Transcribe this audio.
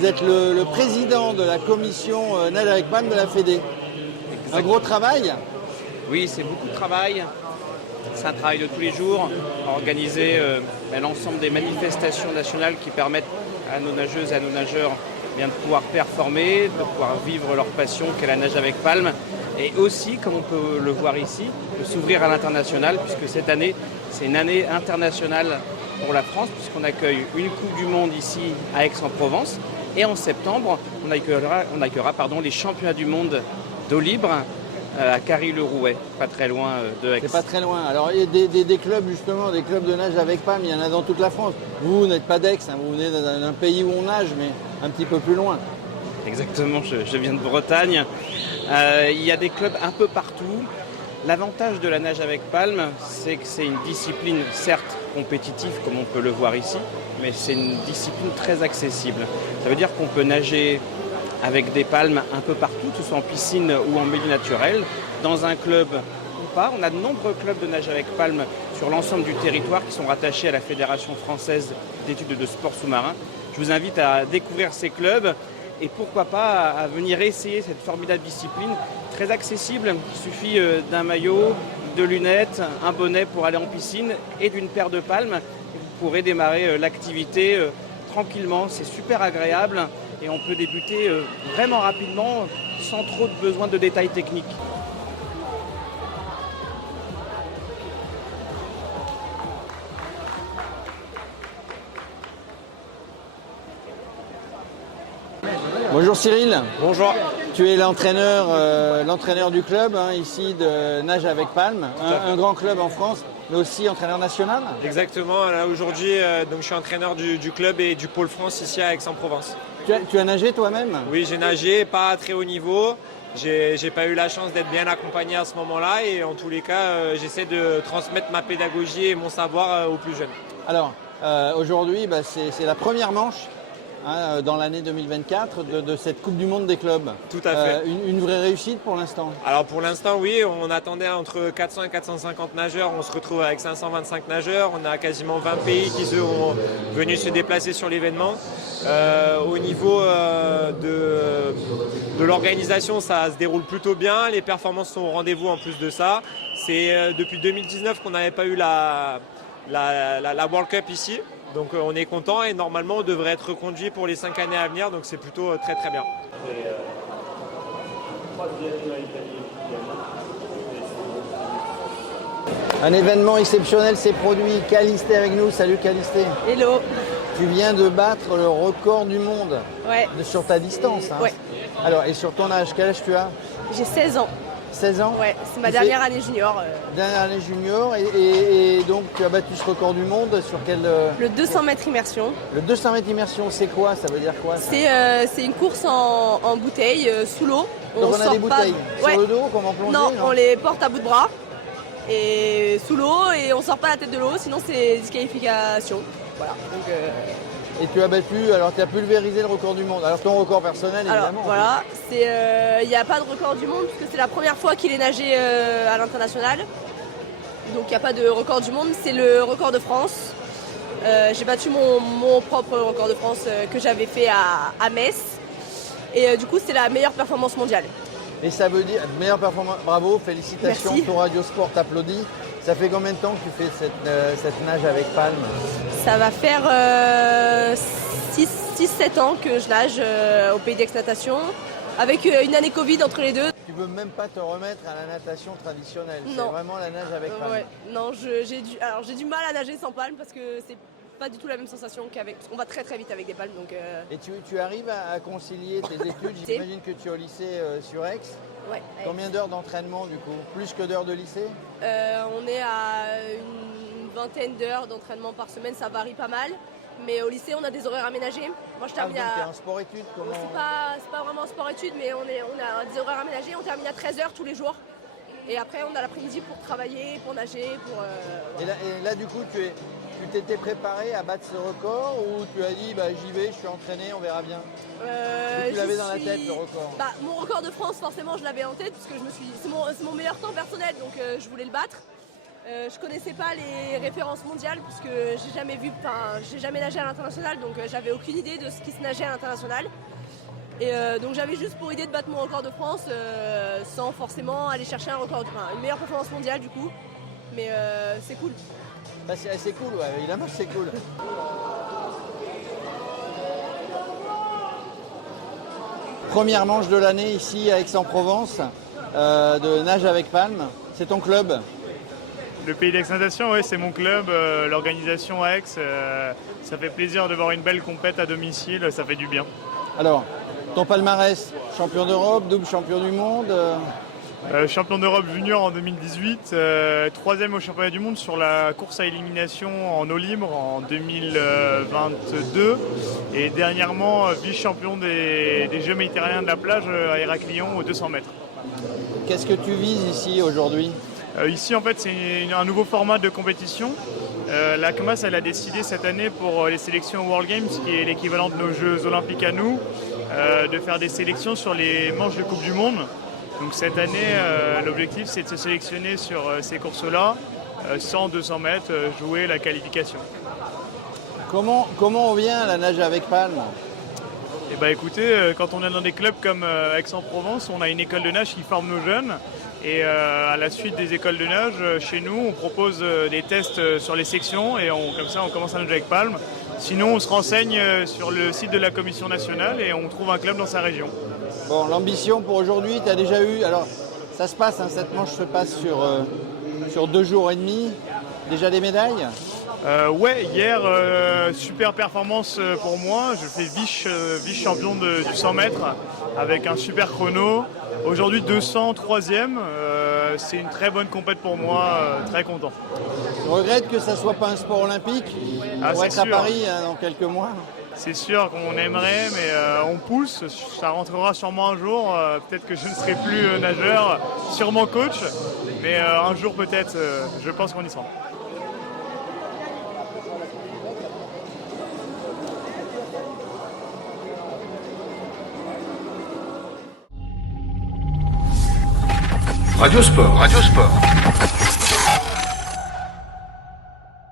Vous êtes le président de la commission nage avec palme de la Fédé. Un gros travail? Oui, c'est beaucoup de travail. C'est un travail de tous les jours. Organiser l'ensemble des manifestations nationales qui permettent à nos nageuses et à nos nageurs de pouvoir performer, de pouvoir vivre leur passion qu'est la nage avec palme. Et aussi, comme on peut le voir ici, de s'ouvrir à l'international, puisque cette année, c'est une année internationale pour la France, puisqu'on accueille une Coupe du Monde ici à Aix-en-Provence. Et en septembre, on accueillera les championnats du monde d'eau libre à Carry-le-Rouet, pas très loin de Aix. C'est pas très loin. Alors, il y a des clubs, justement, des clubs de nage avec palme, il y en a dans toute la France. Vous n'êtes pas d'Aix, hein, vous venez d'un pays où on nage, mais un petit peu plus loin. Exactement, je viens de Bretagne. Il y a des clubs un peu partout. L'avantage de la nage avec palme, c'est que c'est une discipline certes compétitive, comme on peut le voir ici, mais c'est une discipline très accessible. Ça veut dire qu'on peut nager avec des palmes un peu partout, que ce soit en piscine ou en milieu naturel, dans un club ou pas. On a de nombreux clubs de nage avec palme sur l'ensemble du territoire qui sont rattachés à la Fédération française d'études de sport sous-marin. Je vous invite à découvrir ces clubs et pourquoi pas à venir essayer cette formidable discipline très accessible. Il suffit d'un maillot, de lunettes, un bonnet pour aller en piscine et d'une paire de palmes. Vous pourrez démarrer l'activité tranquillement, c'est super agréable et on peut débuter vraiment rapidement sans trop de besoin de détails techniques. Bonjour Cyril. Bonjour. Tu es l'entraîneur du club ici de nage avec palme, un grand club en France, mais aussi entraîneur national. Exactement. Là aujourd'hui, donc je suis entraîneur du club et du pôle France ici à Aix-en-Provence. Tu as nagé toi-même? Oui, j'ai nagé, pas à très haut niveau. J'ai pas eu la chance d'être bien accompagné à ce moment-là et en tous les cas, j'essaie de transmettre ma pédagogie et mon savoir aux plus jeunes. Alors, aujourd'hui, c'est la première manche dans l'année 2024 de cette Coupe du Monde des clubs. Tout à fait. Une vraie réussite pour l'instant? Alors pour l'instant, oui, on attendait entre 400 et 450 nageurs. On se retrouve avec 525 nageurs. On a quasiment 20 pays qui sont venus se déplacer sur l'événement. Au niveau de l'organisation, ça se déroule plutôt bien. Les performances sont au rendez-vous en plus de ça. C'est depuis 2019 qu'on n'avait pas eu la World Cup ici. Donc on est content et normalement on devrait être reconduit pour les 5 années à venir, donc c'est plutôt très très bien. Un événement exceptionnel s'est produit. Calisté avec nous. Salut Calisté. Hello. Tu viens de battre le record du monde sur ta distance. Ouais. Alors, et sur ton âge, quel âge tu as? J'ai 16 ans. 16 ans? Ouais, c'est ma dernière année junior. Dernière année junior, et donc tu as battu ce record du monde sur quel... Le 200 mètres immersion. Le 200 mètres immersion, c'est quoi? Ça veut dire quoi ça? C'est une course en bouteille, sous l'eau. Donc on a des bouteilles sur le dos, comme en plongée? Non, on les porte à bout de bras, et sous l'eau, et on sort pas la tête de l'eau, sinon c'est disqualification. Voilà. Donc, Et tu as battu, alors tu as pulvérisé le record du monde. Alors ton record personnel, évidemment. Alors voilà, il n'y a pas de record du monde puisque c'est la première fois qu'il est nagé à l'international. Donc il n'y a pas de record du monde, c'est le record de France. J'ai battu mon propre record de France que j'avais fait à Metz. Et du coup c'est la meilleure performance mondiale. Et ça veut dire, meilleure performance, bravo, félicitations, Merci. ton Radio Sport t'applaudit. Ça fait combien de temps que tu fais cette nage avec palme? Ça va faire 6-7 ans que je nage au Pays d'Aix-Natation, avec une année Covid entre les deux. Tu veux même pas te remettre à la natation traditionnelle? Non. C'est vraiment la nage avec palme? Ouais. Non, j'ai du mal à nager sans palme parce que c'est pas du tout la même sensation qu'avec... On va très très vite avec des palmes. Donc, Et tu arrives à concilier tes études? J'imagine que tu es au lycée sur Aix. Ouais. Combien d'heures d'entraînement du coup? Plus que d'heures de lycée? On est à une vingtaine d'heures d'entraînement par semaine, ça varie pas mal. Mais au lycée, on a des horaires aménagés. Moi, je termine donc à... t'es en sport-études, comment? C'est pas vraiment un sport-études, mais on a des horaires aménagés. On termine à 13h tous les jours. Et après, on a l'après-midi pour travailler, pour nager, pour... Voilà. Et là, du coup, tu t'étais préparé à battre ce record ou tu as dit j'y vais, je suis entraîné, on verra bien? Tu l'avais dans la tête le record? Mon record de France, forcément, je l'avais en tête parce que c'est mon meilleur temps personnel, donc je voulais le battre. Je connaissais pas les références mondiales puisque j'ai jamais nagé à l'international, donc j'avais aucune idée de ce qui se nageait à l'international. Et donc j'avais juste pour idée de battre mon record de France sans forcément aller chercher une meilleure performance mondiale du coup. Mais c'est cool. Bah, c'est assez cool, ouais, évidemment c'est cool. Première manche de l'année ici à Aix-en-Provence, de nage avec palme. C'est ton club? Le Pays d'Aix-Natation, oui, c'est mon club. L'organisation à Aix, ça fait plaisir de voir une belle compète à domicile, ça fait du bien. Alors, ton palmarès, champion d'Europe, double champion du monde Champion d'Europe junior en 2018, troisième au championnat du monde sur la course à élimination en eau libre en 2022 et dernièrement vice-champion des Jeux méditerranéens de la plage à Héraclion aux 200 mètres. Qu'est-ce que tu vises ici aujourd'hui? Ici en fait c'est un nouveau format de compétition. La CMAS elle a décidé cette année pour les sélections World Games, qui est l'équivalent de nos Jeux olympiques à nous, de faire des sélections sur les manches de Coupe du Monde. Donc cette année, l'objectif c'est de se sélectionner sur ces courses-là, 100-200 mètres, jouer la qualification. Comment on vient à la nage avec palme? Eh ben, écoutez, quand on est dans des clubs comme Aix-en-Provence, on a une école de nage qui forme nos jeunes. Et à la suite des écoles de nage, chez nous, on propose des tests sur les sections et comme ça on commence à nager avec palme. Sinon, on se renseigne sur le site de la Commission nationale et on trouve un club dans sa région. Bon, l'ambition pour aujourd'hui, tu as déjà eu... Alors, ça se passe, cette manche se passe sur 2 jours et demi. Déjà des médailles? Ouais, hier, super performance pour moi. Je fais vice-champion du 100 mètres avec un super chrono. Aujourd'hui, 200, 3e. C'est une très bonne compète pour moi, très content. Je regrette que ça ne soit pas un sport olympique. On va être à Paris dans quelques mois. C'est sûr qu'on aimerait, mais on pousse. Ça rentrera sûrement un jour. Peut-être que je ne serai plus nageur, sûrement coach. Mais un jour peut-être, je pense qu'on y sera. Radio Sport.